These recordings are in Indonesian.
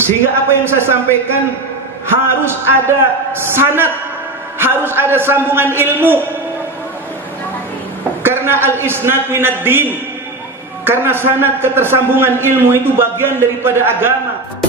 Sehingga apa yang saya sampaikan harus ada sanad, harus ada sambungan ilmu. Karena al-isnad minad din. Karena sanad, ketersambungan ilmu itu bagian daripada agama.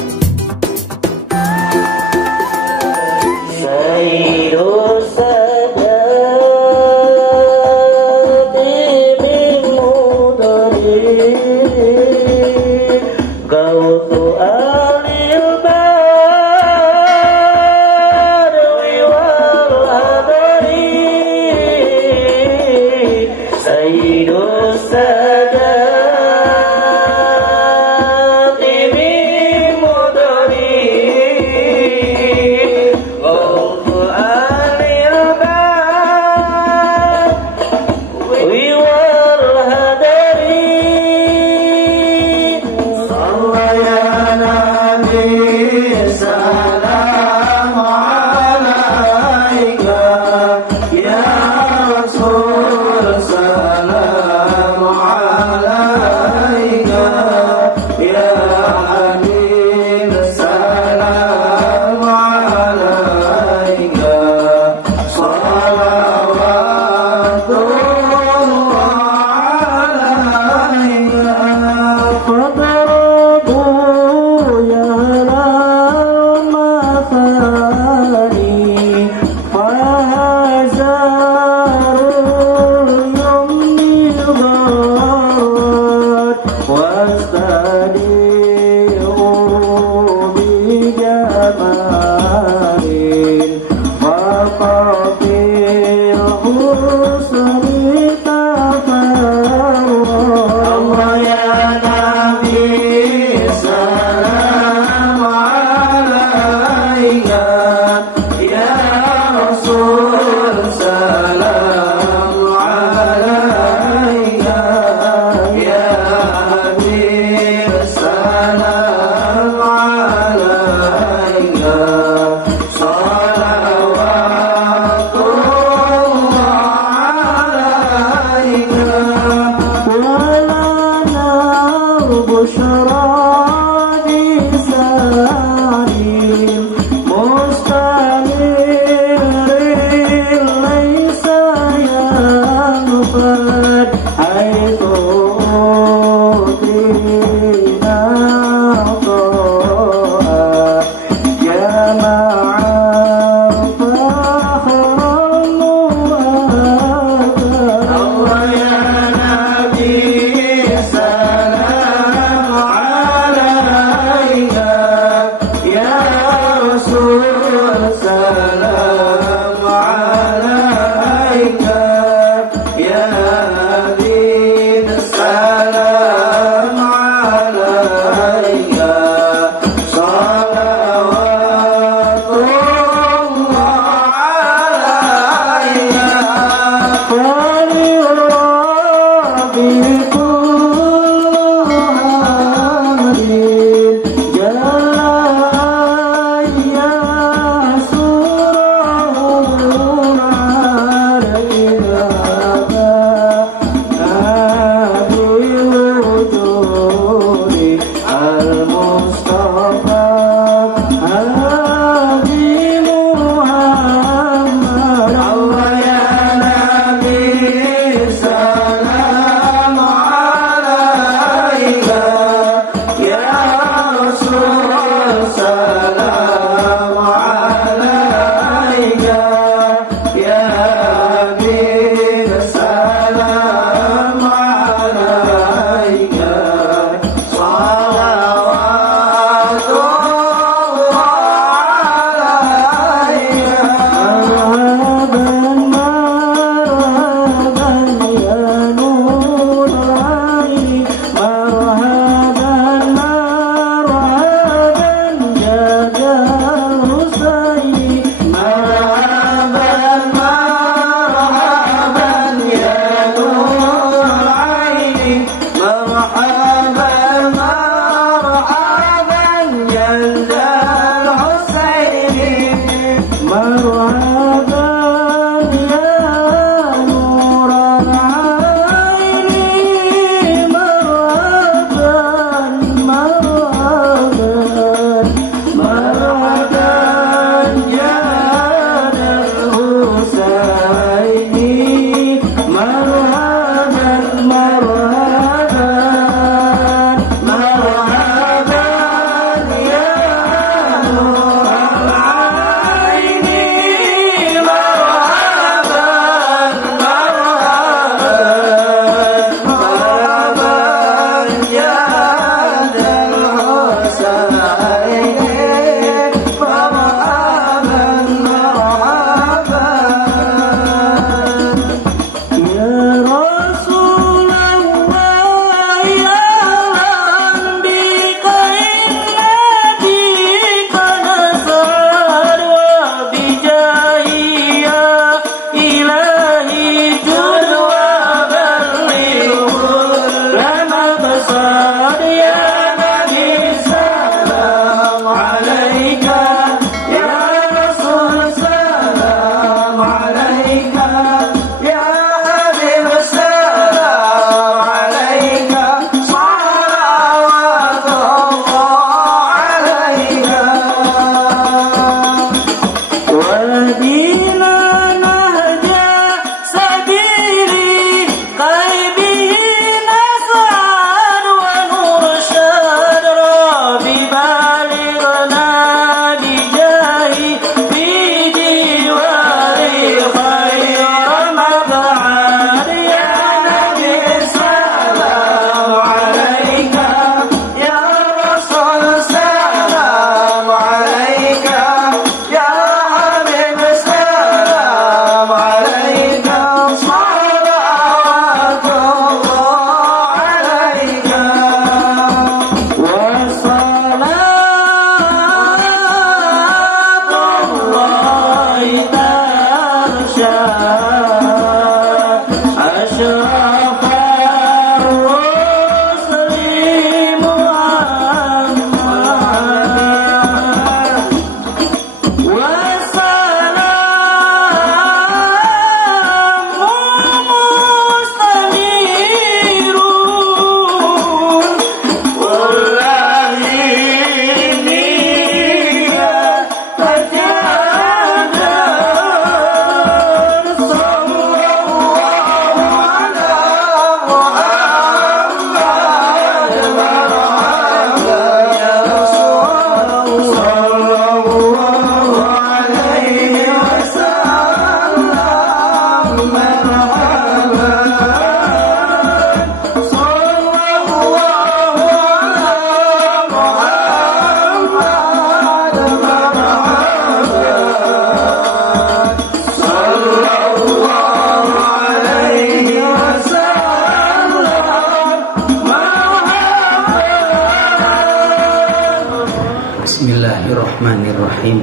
Bismillahirrahmanirrahim.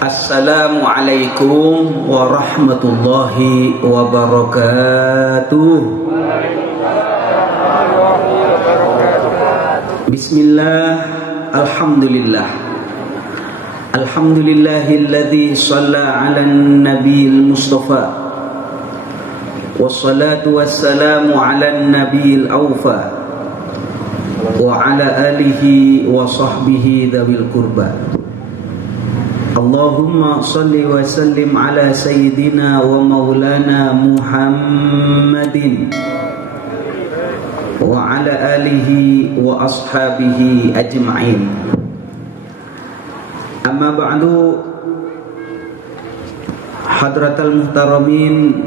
Assalamualaikum warahmatullahi wabarakatuh. Bismillah, alhamdulillah. Alhamdulillahilladzi shalla 'alan nabiyil mustafa. Wassalatu wassalamu 'alan nabiyil awfa. Wa ala alihi wa sahbihi dzawil qurba. Allahumma salli wa sallim ala sayyidina wa maulana Muhammadin wa ala alihi wa ashabihi ajma'in. Amma ba'du, hadratal muhtaramin,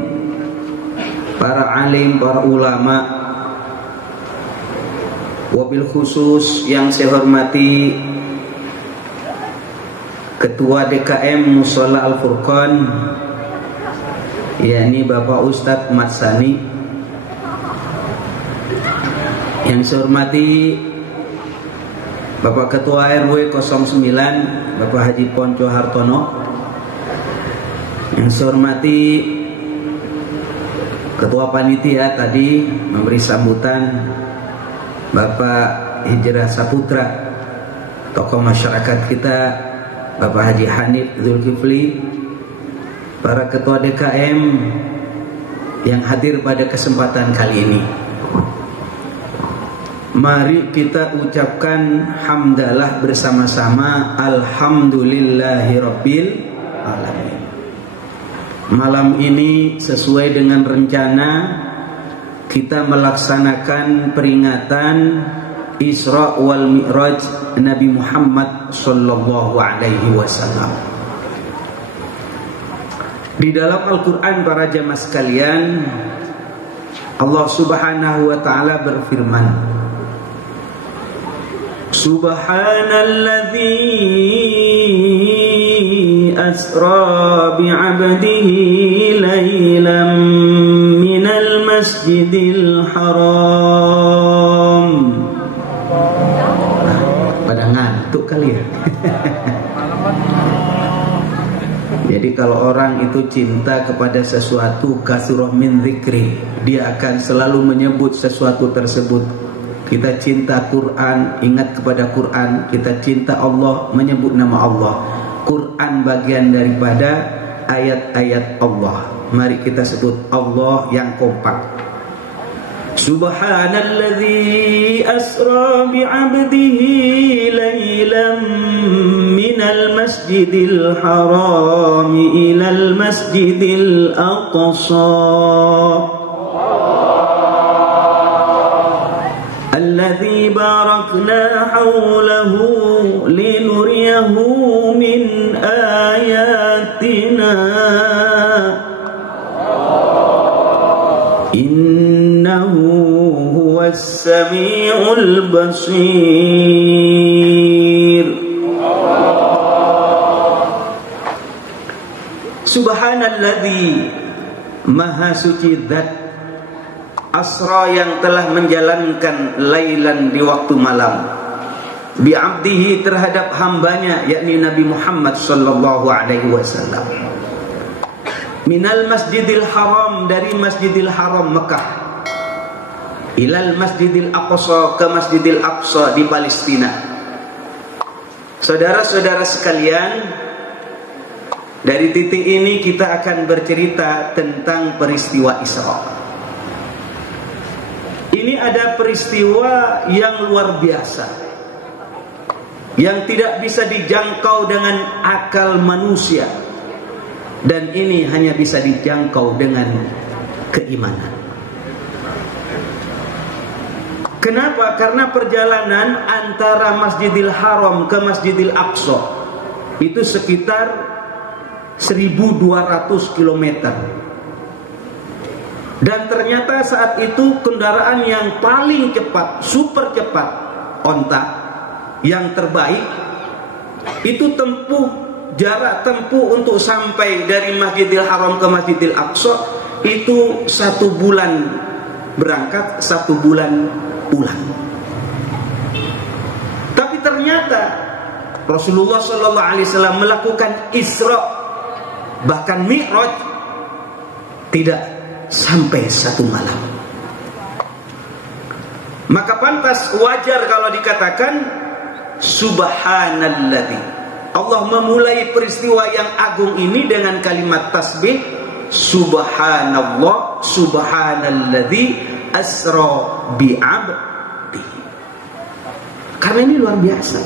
para alim, para ulama, wabil khusus yang saya hormati Ketua DKM Mushola Al-Furqan, yakni Bapak Ustadz Mat Sani. Yang saya hormati Bapak Ketua RW 09 Bapak Haji Ponco Hartono. Yang saya hormati Ketua Panitia tadi memberi sambutan Bapak Hijrah Saputra, tokoh masyarakat kita Bapak Haji Hanif Zulkifli, para ketua DKM yang hadir pada kesempatan kali ini. Mari kita ucapkan hamdalah bersama-sama, alhamdulillahirabbil alamin. Malam ini sesuai dengan rencana kita melaksanakan peringatan Isra wal Mi'raj Nabi Muhammad sallallahu alaihi wasallam. Di dalam Al-Qur'an, para jamaah sekalian, Allah Subhanahu wa taala berfirman, Subhanalladzi asra bi'abdihi laylan minal masjidil haram. Pada ngantuk kali ya. Jadi kalau orang itu cinta kepada sesuatu, kasurah min dzikri, dia akan selalu menyebut sesuatu tersebut. Kita cinta Quran, ingat kepada Quran. Kita cinta Allah, menyebut nama Allah. Quran bagian daripada ayat-ayat Allah. Mari kita sebut Allah yang kompak. Subhanalladzi asra bi'abdihi laylan minal masjidil haram ilal masjidil aqsa alladzi barakna hawlahu linuriyahu min ayatina innahu huwas sami'ul basir. Subhanalladzi, maha suci zat, asra yang telah menjalankan lailan di waktu malam, bi'abdihi terhadap hambanya, yakni Nabi Muhammad sallallahu alaihi wasallam, minal masjidil haram, dari masjidil haram Mekah, ilal masjidil aqsa, ke masjidil aqsa di Palestina. Saudara-saudara sekalian, dari titik ini kita akan bercerita tentang peristiwa Isra. Ini ada peristiwa yang luar biasa, yang tidak bisa dijangkau dengan akal manusia, dan ini hanya bisa dijangkau dengan keimanan. Kenapa? Karena perjalanan antara Masjidil Haram ke Masjidil Aqsa itu sekitar 1.200 km. Dan ternyata saat itu kendaraan yang paling cepat, super cepat, onta yang terbaik, itu jarak tempuh untuk sampai dari Masjidil Haram ke Masjidil Aqsa itu 1 bulan berangkat, 1 bulan pulang. Tapi ternyata Rasulullah sallallahu alaihi wasallam melakukan Isra bahkan Mi'raj tidak sampai 1 malam. Maka pantas wajar kalau dikatakan subhanalladzi. Allah memulai peristiwa yang agung ini dengan kalimat tasbih, subhanallah, subhanalladzi asra bi'abdi. Karena ini luar biasa.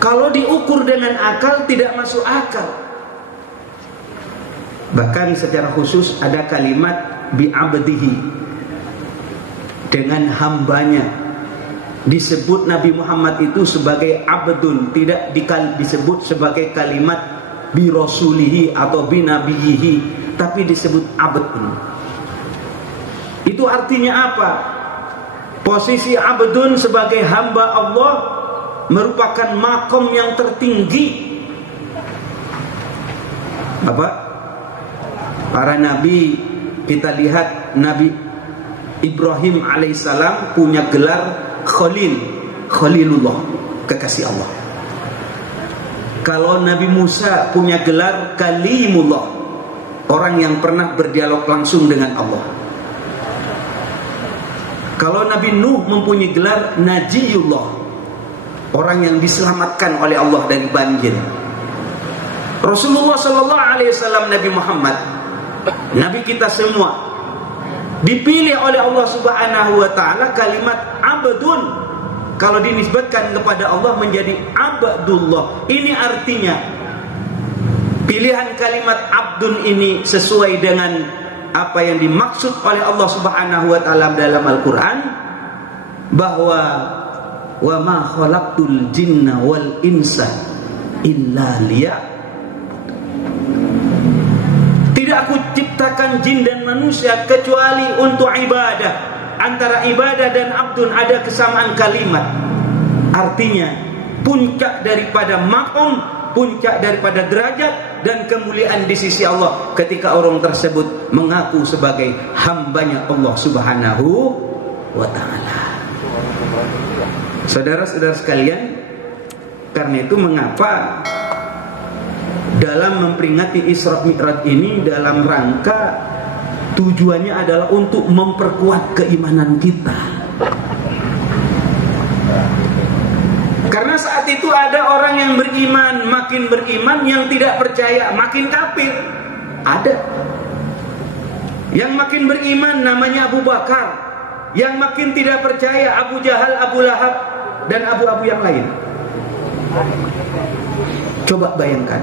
Kalau diukur dengan akal tidak masuk akal. Bahkan secara khusus ada kalimat bi'abdihi, dengan hambanya. Disebut Nabi Muhammad itu sebagai abdun, tidak disebut sebagai kalimat bi rasulihi atau bi nabiyihi, tapi disebut abdun. Itu artinya apa? Posisi abdun sebagai hamba Allah merupakan makom yang tertinggi. Apa? Para nabi, kita lihat Nabi Ibrahim alaihissalam punya gelar Khalilullah, kekasih Allah. Kalau Nabi Musa punya gelar Kalimullah, orang yang pernah berdialog langsung dengan Allah. Kalau Nabi Nuh mempunyai gelar Najiyullah, orang yang diselamatkan oleh Allah dari banjir. Rasulullah sallallahu alaihi wasallam, Nabi Muhammad, Nabi kita semua, dipilih oleh Allah Subhanahu wa taala kalimat abdun. Kalau dinisbatkan kepada Allah menjadi Abdullah. Ini artinya pilihan kalimat abdun ini sesuai dengan apa yang dimaksud oleh Allah Subhanahu wa taala dalam Al-Qur'an, bahwa wa ma khalaqtul jinna wal insa illa liya. Tidak aku ciptakan jin dan manusia kecuali untuk ibadah. Antara ibadah dan abdun ada kesamaan kalimat. Artinya puncak daripada maqam, puncak daripada derajat dan kemuliaan di sisi Allah ketika orang tersebut mengaku sebagai hambanya Allah Subhanahu wa ta'ala. Saudara-saudara sekalian, karena itu mengapa dalam memperingati Isra Mi'raj ini dalam rangka tujuannya adalah untuk memperkuat keimanan kita. Karena saat itu ada orang yang beriman, makin beriman, yang tidak percaya makin kafir. Ada. Yang makin beriman namanya Abu Bakar, yang makin tidak percaya Abu Jahal, Abu Lahab, dan abu-abu yang lain. Coba bayangkan.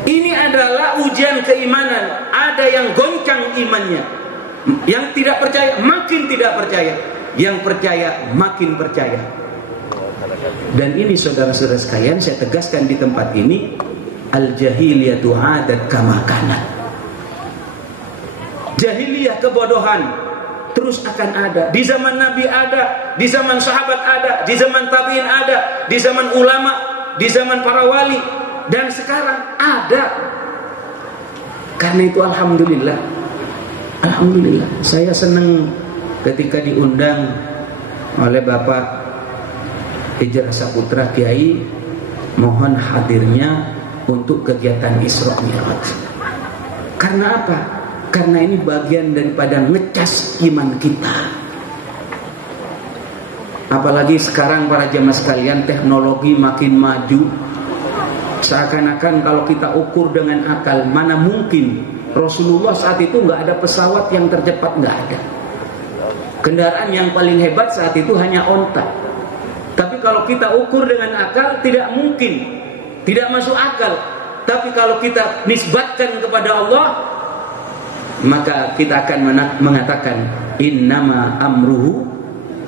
Ini adalah ujian keimanan. Ada yang goncang imannya. Yang tidak percaya makin tidak percaya. Yang percaya makin percaya. Dan ini saudara-saudara sekalian, saya tegaskan di tempat ini, al-jahiliyatu adat kama kanat. Jahiliyah, kebodohan terus akan ada. Di zaman Nabi ada, di zaman sahabat ada, di zaman tabi'in ada, di zaman ulama, di zaman para wali. Dan sekarang ada. Karena itu alhamdulillah, alhamdulillah, saya senang ketika diundang oleh Bapak Hijrah Saputra Kiai, mohon hadirnya untuk kegiatan Isra Mi'raj. Karena apa? Karena ini bagian daripada ngecas iman kita. Apalagi sekarang para jemaah sekalian, teknologi makin maju. Seakan-akan kalau kita ukur dengan akal, mana mungkin Rasulullah saat itu nggak ada pesawat yang tercepat, nggak ada. Kendaraan yang paling hebat saat itu hanya onta. Tapi kalau kita ukur dengan akal, tidak mungkin, tidak masuk akal. Tapi kalau kita nisbatkan kepada Allah, maka kita akan mengatakan innama amruhu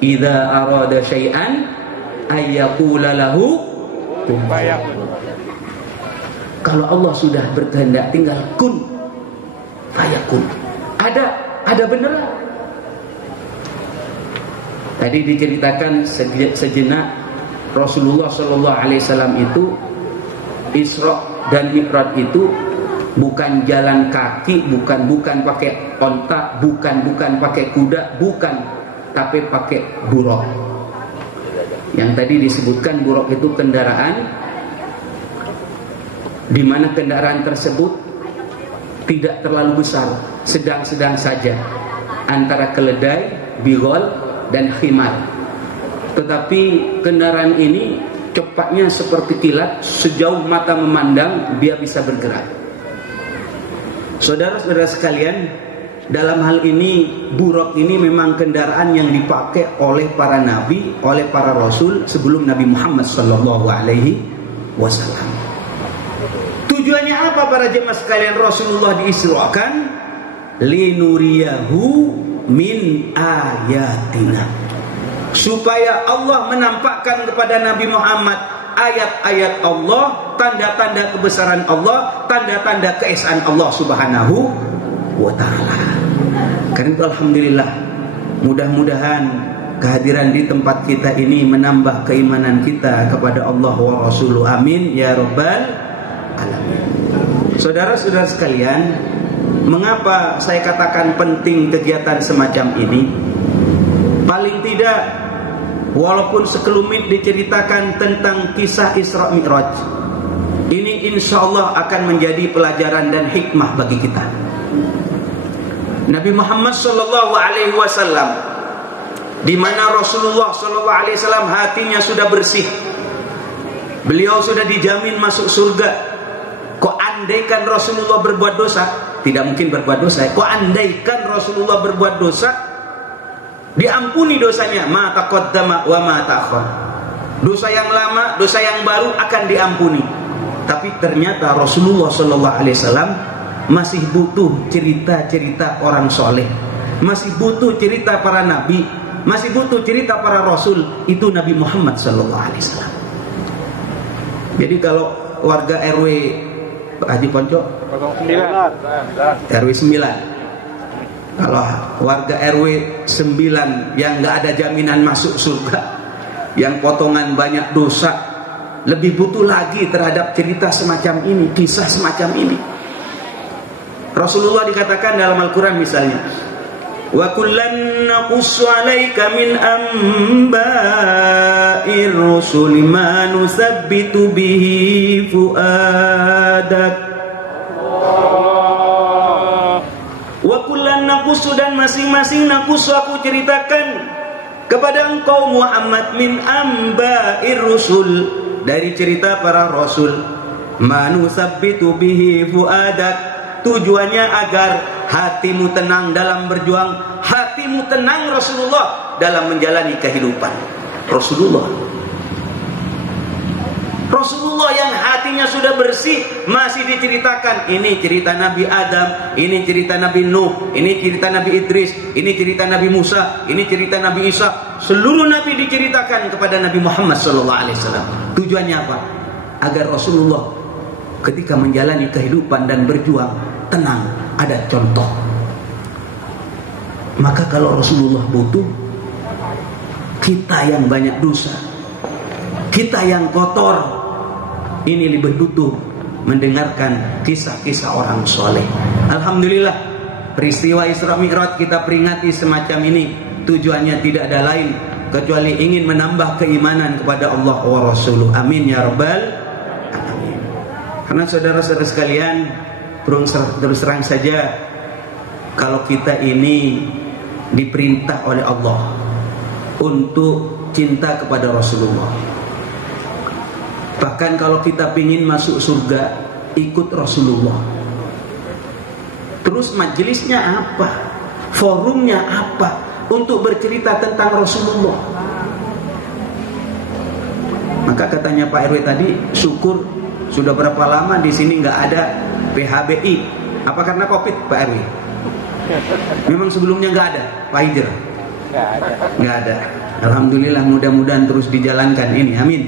idza arada syai'an ayyaqula lahu kun fayakun. Kalau Allah sudah berkehendak, tinggal kun fayakun. Ada beneran. Tadi diceritakan sejenak Rasulullah Shallallahu Alaihi Wasallam itu Isra dan Mi'raj itu bukan jalan kaki, bukan pakai onta, bukan pakai kuda, bukan, tapi pakai buraq. Yang tadi disebutkan buruk itu kendaraan, di mana kendaraan tersebut tidak terlalu besar, sedang-sedang saja, antara keledai, bigol, dan khimar. Tetapi kendaraan ini cepatnya seperti kilat, sejauh mata memandang dia bisa bergerak. Saudara-saudara sekalian, dalam hal ini buruk ini memang kendaraan yang dipakai oleh para nabi, oleh para rasul sebelum Nabi Muhammad sallallahu alaihi wasallam. Tujuannya apa para jemaah sekalian? Rasulullah diisrakan linuriyahu min ayatina, supaya Allah menampakkan kepada Nabi Muhammad ayat-ayat Allah, tanda-tanda kebesaran Allah, tanda-tanda keesaan Allah subhanahu wa ta'ala. Karena itu alhamdulillah, mudah-mudahan kehadiran di tempat kita ini menambah keimanan kita kepada Allah wa Rasuluh. Amin ya rabbal alamin. Saudara-saudara sekalian, mengapa saya katakan penting kegiatan semacam ini? Paling tidak, walaupun sekelumit diceritakan tentang kisah Isra Mi'raj, ini insya Allah akan menjadi pelajaran dan hikmah bagi kita. Nabi Muhammad sallallahu alaihi wasallam, di mana Rasulullah sallallahu alaihi wasallam hatinya sudah bersih, beliau sudah dijamin masuk surga. Kok andaikan Rasulullah berbuat dosa? Tidak mungkin berbuat dosa. Kok andaikan Rasulullah berbuat dosa, diampuni dosanya, ma taqaddama wa ma ta'akhkhar. Dosa yang lama, dosa yang baru akan diampuni. Tapi ternyata Rasulullah sallallahu alaihi wasallam masih butuh cerita-cerita orang soleh, masih butuh cerita para nabi, masih butuh cerita para rasul. Itu Nabi Muhammad sallallahu alaihi wasallam. Jadi kalau warga RW Haji Ponco 9, RW 9, kalau warga RW 9 yang nggak ada jaminan masuk surga, yang potongan banyak dosa, lebih butuh lagi terhadap cerita semacam ini, kisah semacam ini. Rasulullah dikatakan dalam Al-Quran misalnya, wa kullan naqussu 'alaika min amba'ir rusuli ma nusabbitu bihi fuadak. Wa kullan naqussu, dan masing-masing naqussu aku ceritakan kepada engkau Muhammad min amba'ir rusul, dari cerita para rasul, ma nusabbitu bihi fuadak. Tujuannya agar hatimu tenang dalam berjuang, hatimu tenang Rasulullah dalam menjalani kehidupan. Rasulullah yang hatinya sudah bersih masih diceritakan. Ini cerita Nabi Adam, ini cerita Nabi Nuh, ini cerita Nabi Idris, ini cerita Nabi Musa, ini cerita Nabi Isa. Seluruh Nabi diceritakan kepada Nabi Muhammad SAW. Tujuannya apa? Agar Rasulullah ketika menjalani kehidupan dan berjuang tenang, ada contoh. Maka kalau Rasulullah butuh, kita yang banyak dosa, kita yang kotor, ini lebih butuh mendengarkan kisah-kisah orang soleh. Alhamdulillah, peristiwa Isra Mi'raj kita peringati semacam ini, tujuannya tidak ada lain kecuali ingin menambah keimanan kepada Allah wa Rasuluh. Amin ya rabbal alamin. Karena saudara-saudara sekalian, terus terang saja, kalau kita ini diperintah oleh Allah untuk cinta kepada Rasulullah, bahkan kalau kita ingin masuk surga, ikut Rasulullah. Terus majelisnya apa? Forumnya apa? Untuk bercerita tentang Rasulullah. Maka katanya Pak RW tadi, syukur sudah berapa lama di sini nggak ada PHBI. Apa karena Covid Pak RW? Memang sebelumnya nggak ada Pak Hijr? Nggak ada. Alhamdulillah, mudah-mudahan terus dijalankan ini. Amin.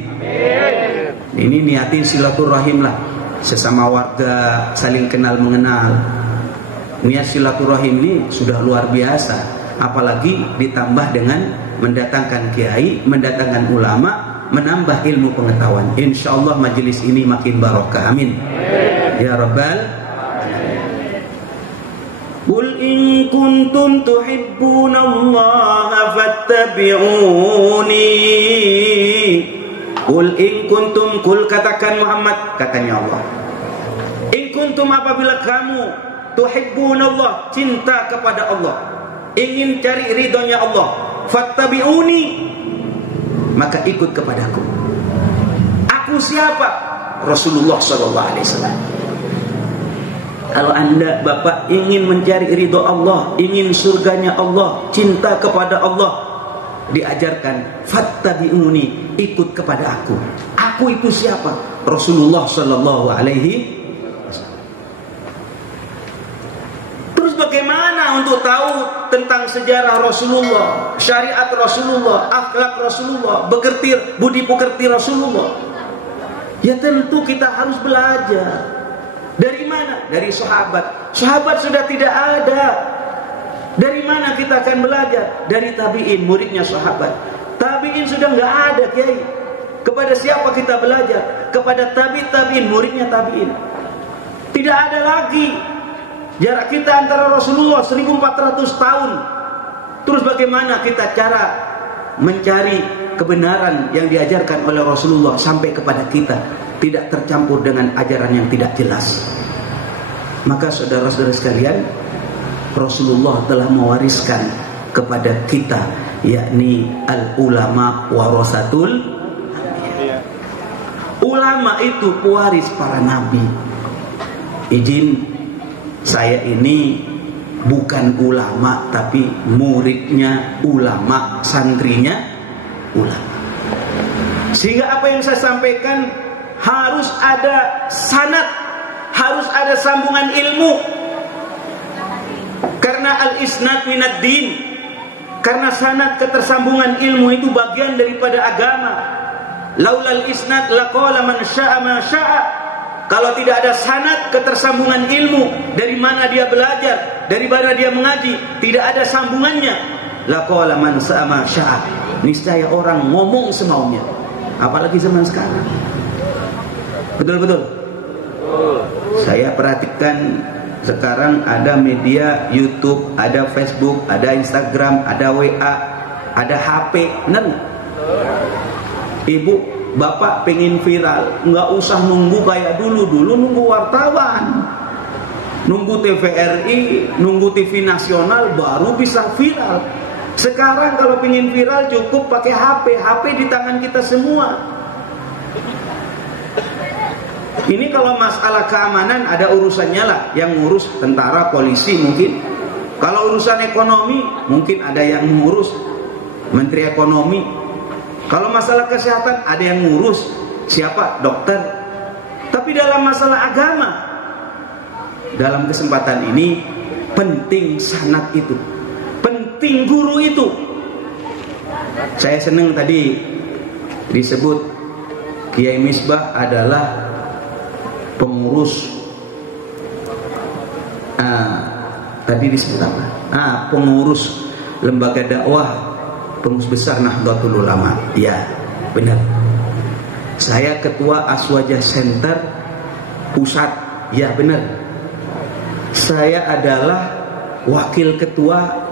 Ini niatin silaturahim lah, sesama warga saling kenal mengenal. Niat silaturahim ini sudah luar biasa, apalagi ditambah dengan mendatangkan kiai, mendatangkan ulama, menambah ilmu pengetahuan. Insya Allah majelis ini makin barokah. Amin ya rabbal. Qul in kuntum tuhibbunallaha fattabi'uni. Qul in kuntum, qul katakan Muhammad, katanya Allah. In kuntum, apabila kamu tuhibbunallah, cinta kepada Allah, ingin cari ridhonya Allah, fattabi'uni, maka ikut kepadaku. Aku siapa? Rasulullah sallallahu alaihi wasallam. Kalau anda Bapak ingin mencari ridho Allah, ingin surganya Allah, cinta kepada Allah, diajarkan fattabi'uni, ikut kepada aku. Aku itu siapa? Rasulullah sallallahu alaihi wasallam. Terus bagaimana untuk tahu tentang sejarah Rasulullah, syariat Rasulullah, akhlak Rasulullah, budi pekerti Rasulullah? Ya tentu kita harus belajar. Dari mana? Dari sahabat. Sahabat sudah tidak ada. Dari mana kita akan belajar? Dari tabi'in, muridnya sahabat. Tabi'in sudah nggak ada, Kiai. Kepada siapa kita belajar? Kepada tabi'in, muridnya tabi'in. Tidak ada lagi. Jarak kita antara Rasulullah 1400 tahun. Terus bagaimana kita cara mencari kebenaran yang diajarkan oleh Rasulullah sampai kepada kita, tidak tercampur dengan ajaran yang tidak jelas? Maka saudara-saudara sekalian, Rasulullah telah mewariskan kepada kita, yakni al-ulama warasatul anbiya. Ulama itu pewaris para nabi. Izin, saya ini bukan ulama, tapi muridnya ulama, santrinya ulama. Sehingga apa yang saya sampaikan harus ada sanad, harus ada sambungan ilmu. Karena al-isnad minad din, karena sanad, ketersambungan ilmu itu bagian daripada agama. Laulal isnad laqala man syaa ma syaa. Kalau tidak ada sanad, ketersambungan ilmu, dari mana dia belajar, dari mana dia mengaji, tidak ada sambungannya, laqala man syaa ma syaa, niscaya orang ngomong semaunya. Apalagi zaman sekarang. Betul-betul. Saya perhatikan sekarang ada media YouTube, ada Facebook, ada Instagram, ada WA, ada HP. Benar nggak? Ibu, bapak pengen viral, nggak usah nunggu kayak dulu nunggu wartawan, nunggu TVRI, nunggu TV nasional baru bisa viral. Sekarang kalau pengen viral cukup pakai HP di tangan kita semua. Ini kalau masalah keamanan ada urusannya lah, yang ngurus tentara, polisi mungkin. Kalau urusan ekonomi mungkin ada yang ngurus Menteri Ekonomi. Kalau masalah kesehatan ada yang ngurus siapa? Dokter. Tapi dalam masalah agama, dalam kesempatan ini penting sanad itu, penting guru itu. Saya senang tadi disebut Kiai Misbah adalah pengurus tadi disebut apa? Pengurus lembaga dakwah, pengurus besar Nahdlatul Ulama. Ya, benar. Saya ketua Aswajah Center pusat. Ya, benar. Saya adalah wakil ketua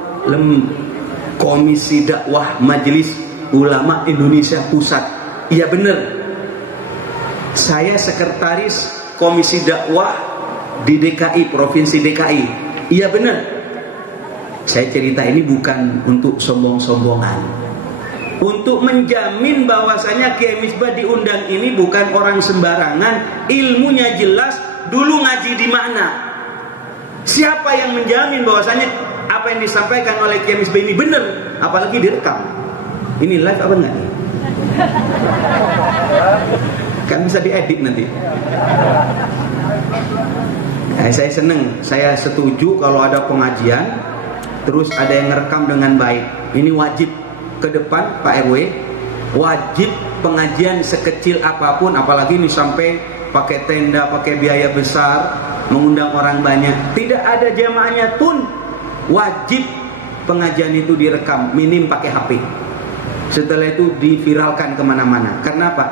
Komisi Dakwah Majelis Ulama Indonesia Pusat. Iya, benar. Saya sekretaris Komisi Dakwah di DKI, Provinsi DKI. Iya, benar. Saya cerita ini bukan untuk sombong-sombongan, untuk menjamin bahwasanya Kiai Misbah diundang ini bukan orang sembarangan, ilmunya jelas, dulu ngaji di mana. Siapa yang menjamin bahwasanya apa yang disampaikan oleh Kiai Misbah ini benar, apalagi direkam? Ini live apa enggak nih? Kan bisa diedit nanti. Saya senang, saya setuju kalau ada pengajian terus ada yang ngerekam dengan baik. Ini wajib ke depan Pak RW, wajib pengajian sekecil apapun, apalagi ini sampai pakai tenda, pakai biaya besar, mengundang orang banyak, tidak ada jamaahnya pun wajib pengajian itu direkam, minim pakai HP. Setelah itu diviralkan kemana-mana. Karena apa?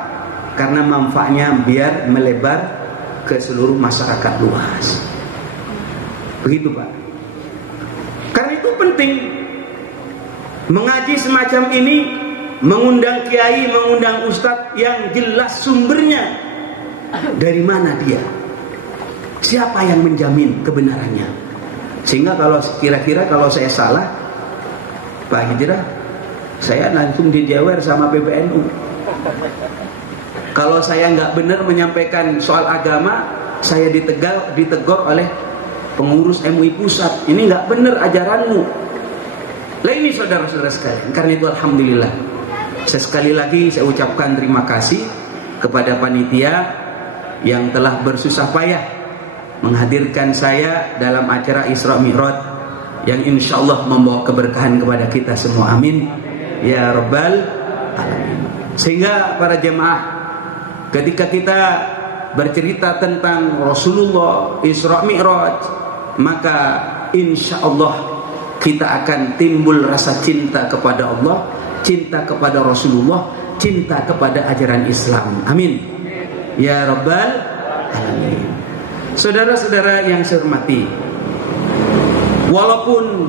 Karena manfaatnya biar melebar ke seluruh masyarakat luas. Begitu Pak. penting mengaji semacam ini, mengundang kiai, mengundang ustadz yang jelas sumbernya. Dari mana dia? Siapa yang menjamin kebenarannya? Sehingga kalau kira-kira kalau saya salah, Pak Hijrah, saya langsung dijewer sama PBNU. Kalau saya nggak benar menyampaikan soal agama, saya ditegur oleh pengurus MUI pusat. Ini nggak benar ajaranmu. Lah ini saudara-saudara sekalian. Karena itu alhamdulillah. Sekali lagi saya ucapkan terima kasih kepada panitia yang telah bersusah payah menghadirkan saya dalam acara Isra Mi'raj yang insya Allah membawa keberkahan kepada kita semua. Amin ya rabbal alamin. Sehingga para jemaah, ketika kita bercerita tentang Rasulullah Isra Mi'raj, maka insya Allah kita akan timbul rasa cinta kepada Allah, cinta kepada Rasulullah, cinta kepada ajaran Islam. Amin ya rabbal alamin. Saudara-saudara yang saya hormati, walaupun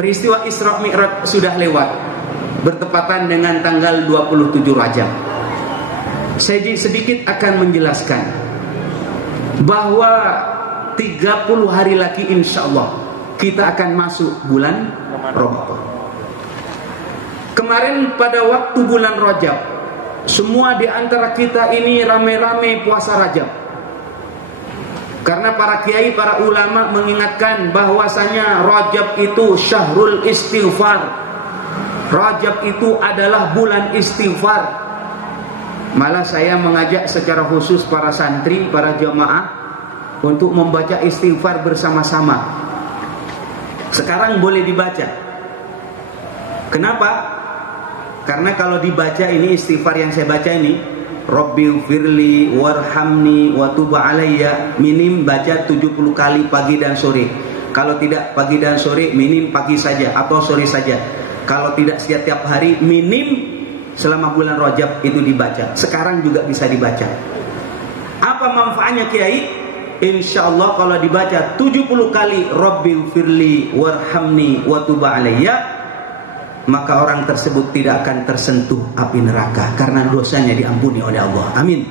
peristiwa Isra Mi'raj sudah lewat, bertepatan dengan tanggal 27 Rajab, saya sedikit akan menjelaskan bahwa 30 hari lagi insya Allah kita akan masuk bulan Ramadan. Kemarin pada waktu bulan Rajab, semua di antara kita ini rame-rame puasa Rajab. Karena para kiai, para ulama mengingatkan bahwasanya Rajab itu syahrul istighfar. Rajab itu adalah bulan istighfar. Malah saya mengajak secara khusus para santri, para jamaah untuk membaca istighfar bersama-sama. Sekarang boleh dibaca. Kenapa? Karena kalau dibaca ini istighfar yang saya baca ini, Rabbighfirli warhamni wa tub alayya, minim baca 70 kali pagi dan sore. Kalau tidak pagi dan sore, minim pagi saja atau sore saja. Kalau tidak setiap hari, minim selama bulan Rajab itu dibaca. Sekarang juga bisa dibaca. Apa manfaatnya kiai? Insya Allah kalau dibaca 70 kali Rabbighfirli warhamni wa tub alayya, maka orang tersebut tidak akan tersentuh api neraka karena dosanya diampuni oleh Allah. Amin.